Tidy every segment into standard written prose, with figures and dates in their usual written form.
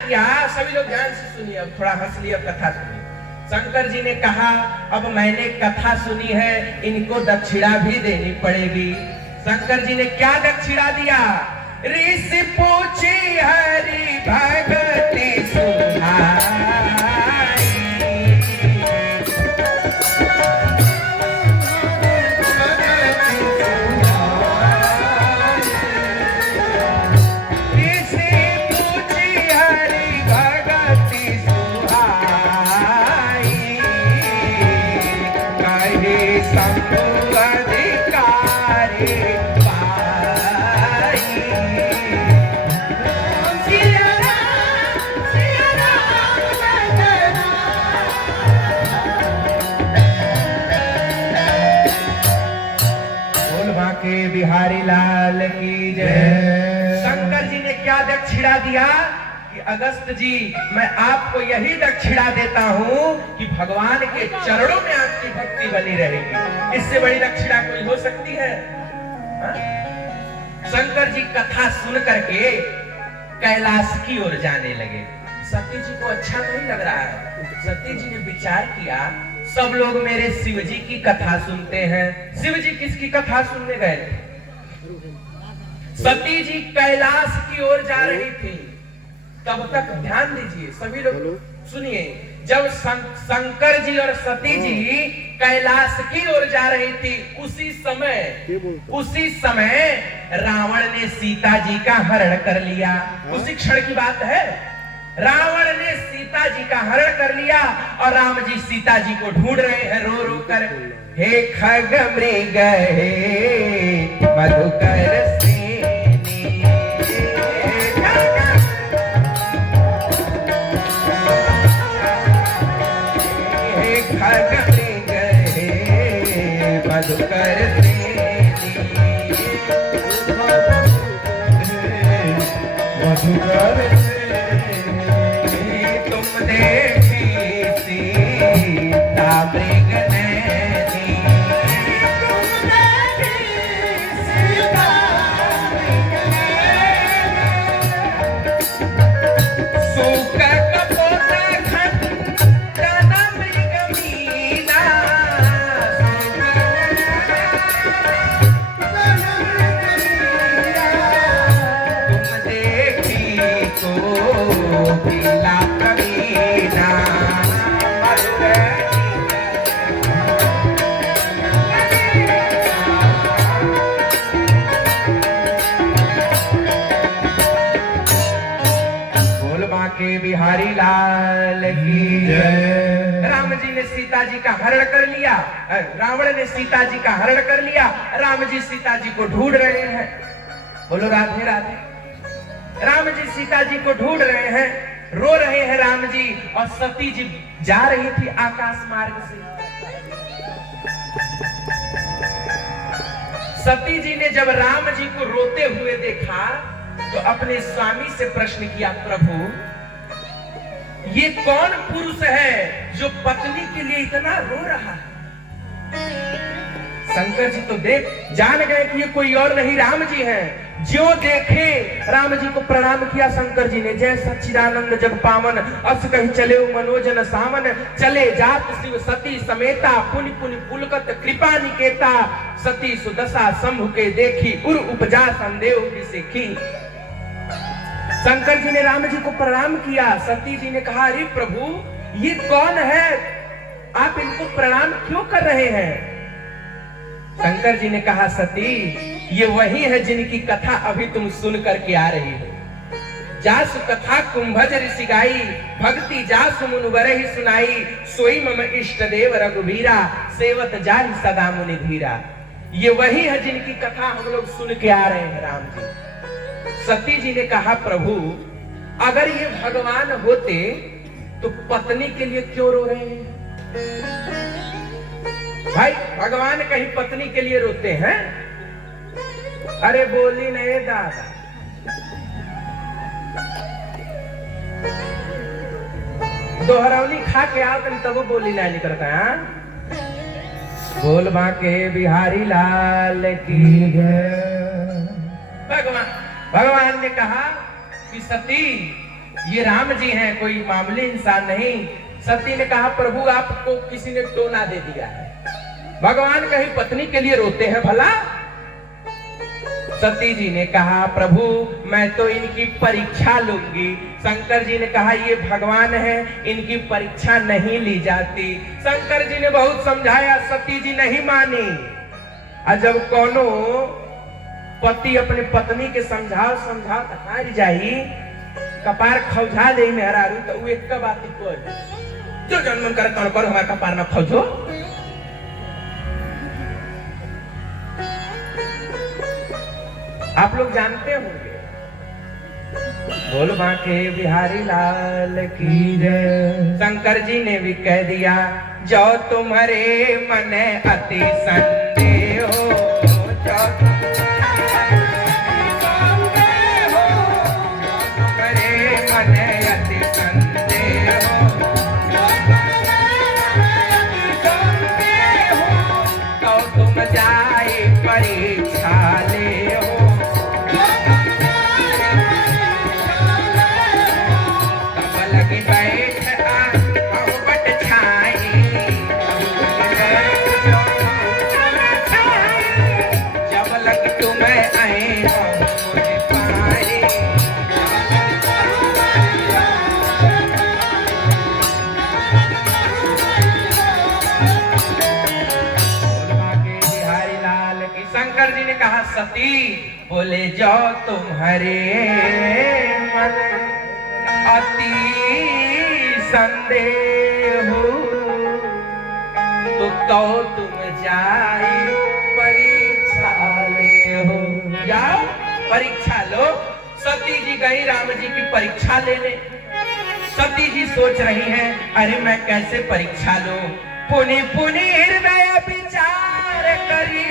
यहाँ सभी लोग ध्यान से सुनिए, अब थोड़ा हंस लिए, अब कथा सुनिए। शंकर जी ने कहा अब मैंने कथा सुनी है, इनको दक्षिणा भी देनी पड़ेगी। शंकर जी ने क्या दक्षिणा दिया? ऋषि पूछी हरि भगति सुनाई, बिहारी लाल की जय। शंकर जी ने क्या दक्षिणा दिया कि अगस्त जी मैं आपको यही दक्षिणा देता हूँ कि भगवान के चरणों में आपकी भक्ति बनी रहेगी। इससे बड़ी दक्षिणा कोई हो सकती है? शंकर जी कथा सुन करके कैलाश की ओर जाने लगे। सती जी को अच्छा नहीं लग रहा है। सती जी ने विचार किया सब लोग मेरे शिव जी की कथा सुनते हैं, शिव जी किसकी कथा सुनने गए? सती जी कैलाश की ओर जा रही थी। तब तक ध्यान दीजिए, सभी लोग सुनिए। जब शंकर जी और सती जी कैलाश की ओर जा रही थी, उसी समय रावण ने सीता जी का हरण कर लिया। उसी क्षण की बात है। रावण ने सीता जी का हरण कर लिया और राम जी सीता जी को ढूंढ रहे हैं रो रो कर। हे खग मृग हे मधुकर सेनी, हे खग मृग हे मधुकर सेनी, मधुकर बिहारी लाल की जय। राम जी ने सीता जी का हरण कर लिया, रावण ने सीता जी का हरण कर लिया। राम जी सीता जी को ढूंढ रहे हैं। बोलो राधे राधे। राम जी सीता जी को ढूंढ रहे हैं, रो रहे हैं राम जी। और सती जी जा रही थी आकाश मार्ग से। सती जी ने जब राम जी को रोते हुए देखा तो अपने स्वामी से प्रश्न किया, प्रभु ये कौन पुरुष है जो पत्नी के लिए इतना रो रहा है? शंकर जी तो देख जान गए कि ये कोई और नहीं राम जी हैं। जो देखे राम जी को प्रणाम किया शंकर जी ने। जय सच्चिदानंद जग पावन अस कहीं चले मनोजन सावन, चले जात शिव सती समेता, पुनि पुनि पुलकत कृपा निकेता, सती सुदशा शंभु के देखी, उर उपजा संदेव विसेखी। शंकर जी ने राम जी को प्रणाम किया। सती जी ने कहा, अरे प्रभु ये कौन है, आप इनको प्रणाम क्यों कर रहे हैं? शंकर जी ने कहा, सती ये वही है जिनकी कथा अभी तुम सुन करके आ रही हो। जासु कथा कुंभज ऋषि गाई, भक्ति जासु मुनिवर ही सुनाई, सोई मम इष्ट देव रघुवीरा, सेवत जाहि सदा मुनि धीरा। ये वही है जिनकी कथा हम लोग सुन के आ रहे हैं राम जी। सती जी ने कहा, प्रभु अगर ये भगवान होते तो पत्नी के लिए क्यों रो रहे हैं? भाई भगवान कहीं पत्नी के लिए रोते हैं? अरे बोली नहीं दादा। दोहरौली खा के आओ तब बोली नहीं निकलता है। बोल बाके बिहारी लाल की जय। भगवान ने कहा कि सती ये राम जी हैं, कोई मामूली इंसान नहीं। सती ने कहा प्रभु आपको किसी ने टोना दे दिया है, भगवान कहीं पत्नी के लिए रोते हैं भला? सती जी ने कहा प्रभु मैं तो इनकी परीक्षा लूंगी। शंकर जी ने कहा ये भगवान है, इनकी परीक्षा नहीं ली जाती। शंकर जी ने बहुत समझाया, सती जी नहीं मानी। और जब कोनो पति अपने पत्नी के समझाओ हार जाई, कपार खौझा दे मेहरारू, तो वो एक बात जो जन्म कर हमारा कपार न खौझो। आप लोग जानते होंगे, बोल बांके बिहारी लाल की जय। शंकर जी ने भी कह दिया, जो तुम्हारे मन अति संदेह हो, जो तुम्हारे मन अति संदेह हो, तो तुम जाए परीक्षा ले हो। सती बोले जो तुम्हारे मन अति संदेह हो, तो तुम जाए परीक्षा ले हो। जाओ परीक्षा लो। सती जी गई राम जी की परीक्षा लेने। सती जी सोच रही हैं, अरे मैं कैसे परीक्षा लूं? पुनि पुनि हृदय विचार करी,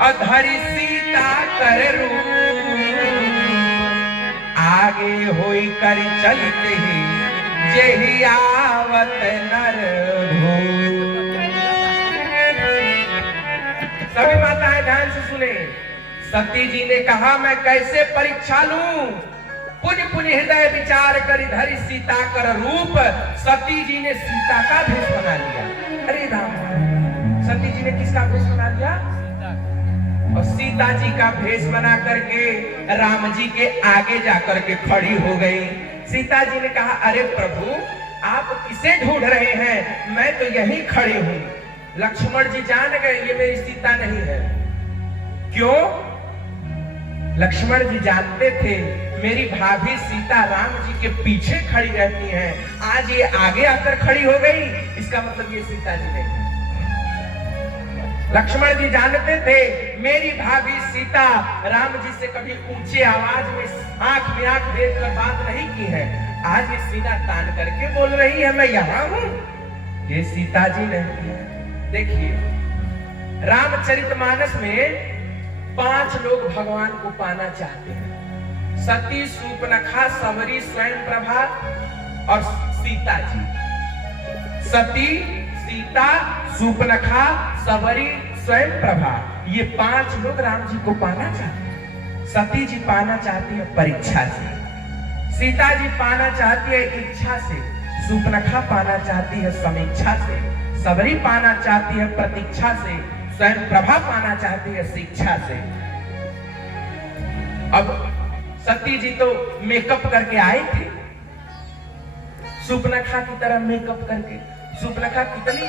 अधरि सीता कर रूप, आगे होई कर चलते ही जेहि आवत नर भूप। सभी माताएं ध्यान से सुने। सती जी ने कहा मैं कैसे परीक्षा लूं? पुनि पुनि हृदय विचार कर धरि सीता कर रूप। सती जी ने सीता का भेष बना लिया। अरे राम, सती जी ने किसका भेष बना लिया? और सीता जी का भेष बना करके राम जी के आगे जाकर के खड़ी हो गई। सीता जी ने कहा अरे प्रभु आप किसे ढूंढ रहे हैं? मैं तो यहीं खड़ी हूं। लक्ष्मण जी जान गए ये मेरी सीता नहीं है। क्यों? लक्ष्मण जी जानते थे मेरी भाभी सीता राम जी के पीछे खड़ी रहती है, आज ये आगे आकर खड़ी हो गई, इसका मतलब ये सीता जी नहीं है। लक्ष्मण जी जानते थे मेरी भाभी सीता राम जी से कभी ऊंचे आवाज में आंख में आंख देखकर बात नहीं की है, आज ये सीना तान करके बोल रही है मैं यहाँ हूँ। ये सीता जी नहीं है। देखिए रामचरितमानस में 5 लोग भगवान को पाना चाहते हैं, सती, शूर्पणखा, सबरी, स्वयंप्रभा और सीता जी। सती, सीता, शूर्पणखा, सबरी, स्वयंप्रभा, ये 5 लोग राम जी को पाना चाहते हैं। सती जी पाना चाहती है परीक्षा से, सीता जी पाना चाहती है इच्छा से, शूर्पणखा पाना चाहती है समीक्षा से, सबरी पाना चाहती है प्रतीक्षा से, स्वयंप्रभा पाना चाहती है शिक्षा से। अब सती जी तो मेकअप करके आई थी, शूर्पणखा की तरह मेकअप करके। शूर्पणखा कितनी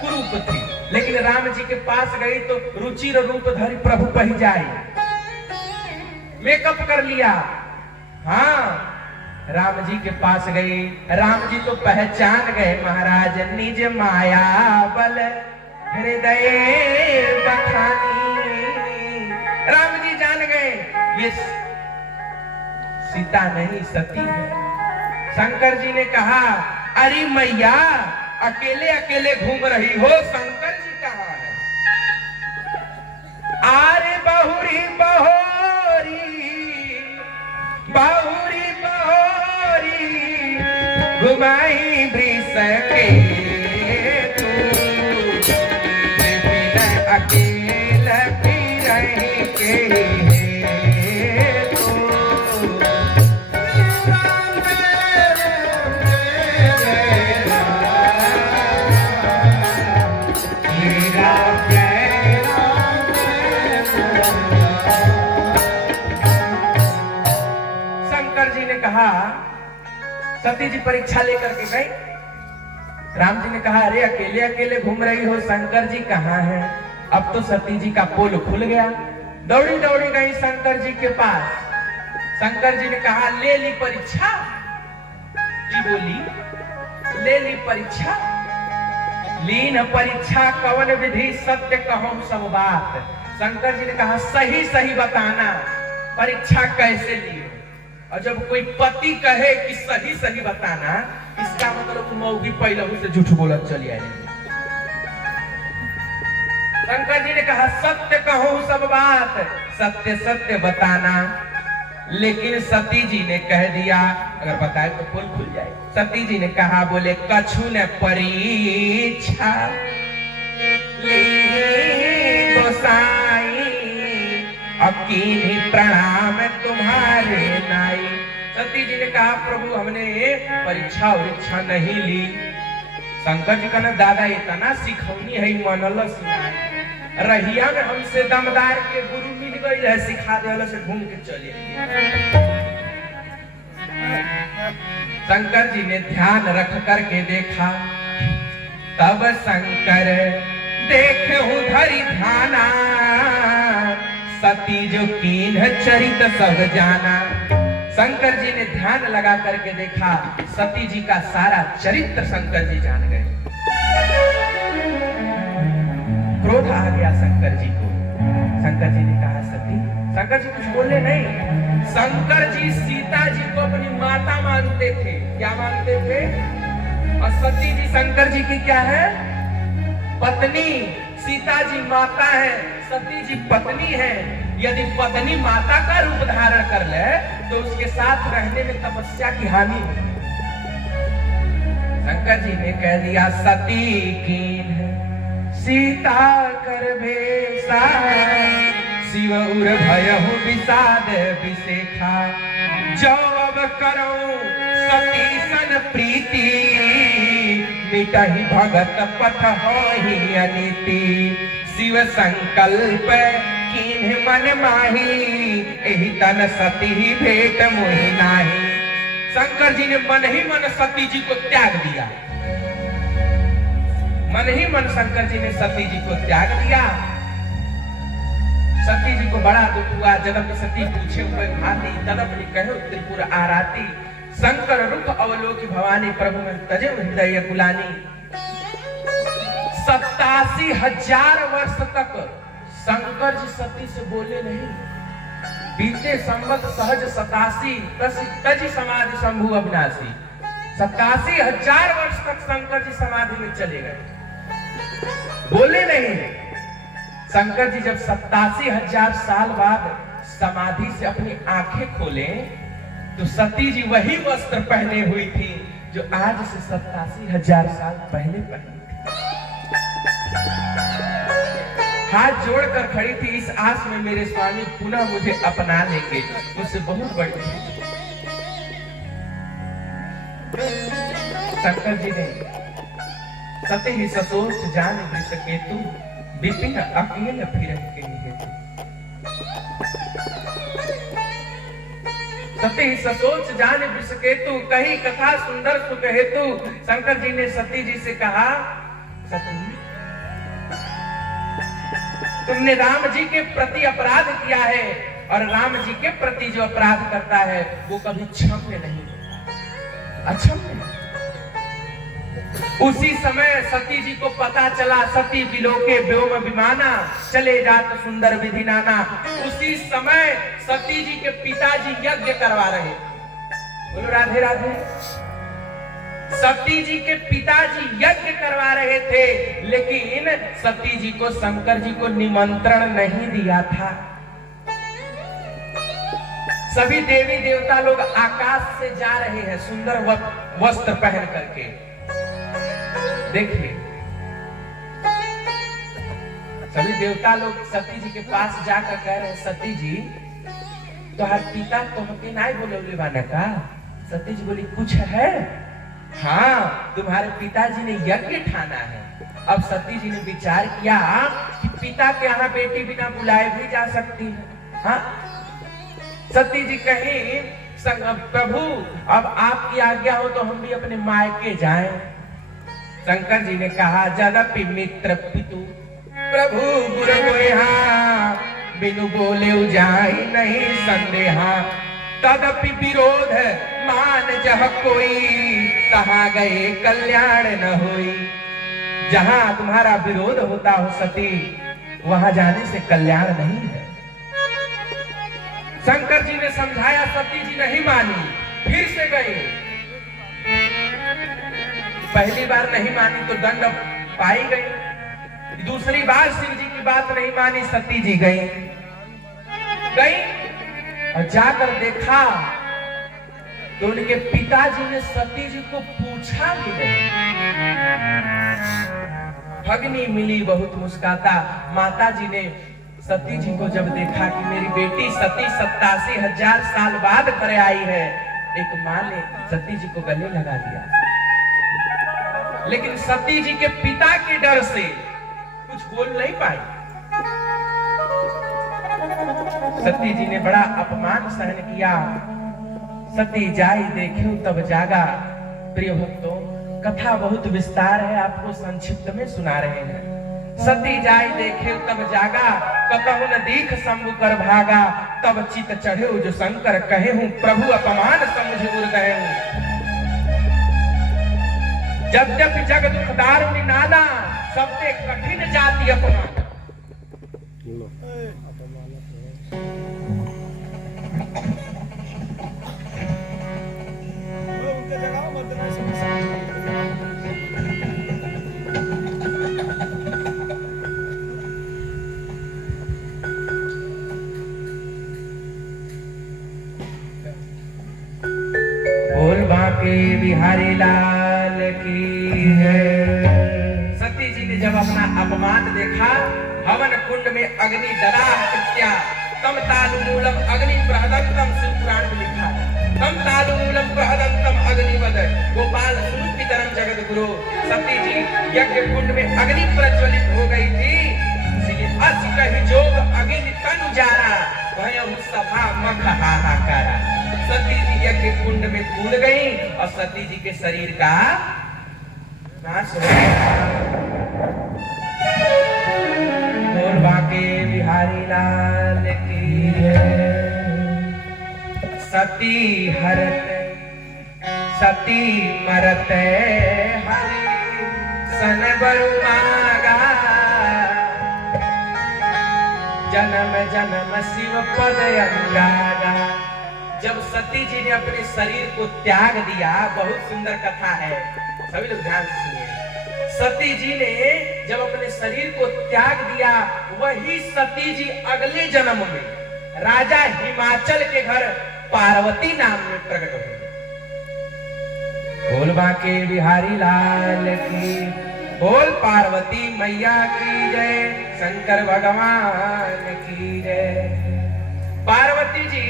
कुरूप थी, लेकिन राम जी के पास गई तो रुचिर रूप धरि प्रभु पही जाए, मेकअप कर लिया। हाँ राम जी के पास गई, राम जी तो पहचान गए महाराज निज माया बल हृदय बखानी। राम जी जान गए ये सीता नहीं सती है। शंकर जी ने कहा अरे मैया अकेले अकेले घूम रही हो, शंकर जी कहाँ है? आरे बहुरी बहोरी बहुरी बहोरी घुमाई वृष के तू, अकेला भी रही के तू। जी ने कहा, सती जी परीक्षा लेकर के गई। राम जी ने कहा, अरे अकेले अकेले घूम रही हो, शंकर जी कहाँ हैं? अब तो सती जी का पोल खुल गया। दौड़ी दौड़ी गई शंकर जी के पास। शंकर जी ने कहा, ले ली परीक्षा? जी बोली, ले ली परीक्षा? लीन परीक्षा कवन विधि, सत्य कहूं सब बात। शंकर जी ने कहा, सही सही बताना, परीक्षा कैसे ली? और जब कोई पति कहे कि सही सही बताना, इसका मतलब मौगी पहले से झूठ बोलत चली आई। शंकर जी ने कहा, सत्य कहूं सब बात, सत्य सत्य बताना। लेकिन सती जी ने कह दिया, अगर बताए तो पोल खुल जाए। सती जी ने कहा, बोले कछु न परीक्षा गोसाई, अकीनी प्रणाम तुम्हारे नाई। सती जी ने कहा, प्रभु हमने परीक्षा उरीक्षा नहीं ली। शंकर जी का ना दादा इतना सिखौनी है, मनल सुनाई। रहिया में हमसे दमदार के गुरु मिल गई है, सिखा दे से घूम के चले। शंकर जी ने ध्यान रख करके देखा, तब शंकर देखे धरि ध्याना, सती जो कीन चरित सब जाना। शंकर जी ने ध्यान लगा करके देखा, सती जी का सारा चरित्र शंकर जी जान गए। क्रोध आ गया शंकर जी को। शंकर जी ने कहा, सती, शंकर जी कुछ बोले नहीं। शंकर जी सीता जी को अपनी माता मानते थे। क्या मानते थे? और सती जी शंकर जी की क्या है? पत्नी। सीता जी माता है, सती जी पत्नी है। यदि पत्नी माता का रूप धारण कर ले तो उसके साथ रहने में तपस्या की हानि होगी। शंकर जी ने कह दिया, सती कीन सीता कर भेसा, शिव उर भयहु विषाद विशेखा। जो अब करो सती सन प्रीति, मिटहि भगत पथ होहि अनीति। शिव संकल्प कीन्ह मन माही, एहि तन सती भेट मोहि नाही। शंकर जी ने मन ही मन सती जी को त्याग दिया। मन ही मन शंकर जी ने सती जी को त्याग दिया। सती जी को बड़ा दुख हुआ। जगत सती पूछे हुए भाती, तड़प कहो त्रिपुर आराती। शंकर रुख अवलोकी भवानी, प्रभु में तजे हृदय कुलानी। 87,000 वर्ष तक शंकर जी सती से बोले नहीं। बीते संवत सहज 87 तजी समाधि शंभु अविनाशी। 87,000 वर्ष तक शंकर जी समाधि में चले गए, बोले नहीं। शंकर जी जब 87,000 साल बाद समाधि से अपनी आंखें खोले तो सती जी वही वस्त्र पहने हुई थी जो आज से 87,000 साल पहले पहनी थी। हाथ जोड़कर खड़ी थी इस आस में मेरे स्वामी पुनः मुझे अपना लेंगे, मुझसे बहुत बड़ी। शंकर जी ने सते ही ससोच जान वृषकेतु, विपिन अकेल फिरहि के निहेतु। सती ही ससोच जान वृषकेतु, कही कथा सुंदर सुख हेतु। शंकर जी ने सती जी से कहा, सती तुमने राम जी के प्रति अपराध किया है, और राम जी के प्रति जो अपराध करता है वो कभी क्षम्य नहीं होता, अक्षम्य। उसी समय सती जी को पता चला, सती बिलोके व्योम विमाना, चले जात सुंदर विधि नाना। उसी समय सती जी के पिताजी यज्ञ करवा रहे। बोलो राधे राधे। सती जी के पिताजी यज्ञ करवा रहे थे, लेकिन सती जी को शंकर जी को निमंत्रण नहीं दिया था। सभी देवी देवता लोग आकाश से जा रहे हैं सुंदर वस्त्र पहन करके। देखिए सभी देवता लोग सती जी के पास जाकर कह रहे हैं, सती जी तोहर पिता तुमके नहीं बोले बाना का? सती जी बोली, कुछ है? हाँ, तुम्हारे पिताजी ने यज्ञ ठाना है। अब सती जी ने विचार किया कि पिता के यहाँ बेटी बिना बुलाए भी जा सकती है। हाँ, सती जी कहीं प्रभु अब आपकी आज्ञा हो तो हम भी अपने मायके जाएं। शंकर जी ने कहा जदपि मित्र पितु प्रभु गुरु गोहा बिनु बोले जाई नहीं संदेहा तदपि विरोध मान जह कोई कहा गए कल्याण न होई। जहां तुम्हारा विरोध होता हो सती वहां जाने से कल्याण नहीं है। शंकर जी ने समझाया, सती जी नहीं मानी, फिर से गई। पहली बार नहीं मानी तो दंड पाई गई। दूसरी बार शिव जी की बात नहीं मानी, सती जी गई और जाकर देखा तो उनके पिताजी ने सती जी को पूछा भी नहीं। भगनी मिली बहुत मुस्काता। माता जी ने सती जी को जब देखा कि मेरी बेटी सती 87,000 साल बाद घर आई है, एक माँ ने सती जी को गले लगा दिया। लेकिन सती जी के पिता के डर से कुछ बोल नहीं पाई। सती जी ने बड़ा अपमान सहन किया। सती जाई देखियो तब जागा। प्रिय भक्तों, कथा बहुत विस्तार है, आपको संक्षिप्त में सुना रहे हैं। सती जाई देखे तब जागा, कतहु न दीख शंभु कर भागा। तब चित चढ़े जो शंकर कहे हूँ, प्रभु अपमान समझ उर गए हूँ। यद्यपि जग दुखदार निनादा, सबसे कठिन जाति अपमान। बांके बिहारी लाल की है। सती जी ने जब अपना अपमान देखा, हवन कुंड में अग्नि ददाह कृत्या तम तालु मूलम अग्नि प्रहदंतम, शिव पुराण में लिखा है। तम तालु मूलम प्रहदंतम अग्नि वद गोपाल स्वरूप पितरम जगत गुरु। सती जी यज्ञ कुंड में अग्नि प्रज्वलित हो गई थी, इसलिए अस कहि जोग अग्नि तनु जारा, भयउ सभा मख हाहाकारा। सती जी यज्ञ कुंड में कूद गई और सती जी के शरीर का नाश हो गया। बोल बाके बिहारी लाल की है। सती हरत सती मरत हरि सन बरुमागा, जन्म जन्म शिव पद अनुरागा। जब सती जी ने अपने शरीर को त्याग दिया, बहुत सुंदर कथा है, सभी लोग ध्यान से सुनिए। सती जी ने जब अपने शरीर को त्याग दिया, वही सती जी अगले जन्म में राजा हिमाचल के घर पार्वती नाम में प्रकट हुई। बोल बाके बिहारी लाल की, बोल पार्वती मैया की जय, शंकर भगवान की जय। पार्वती जी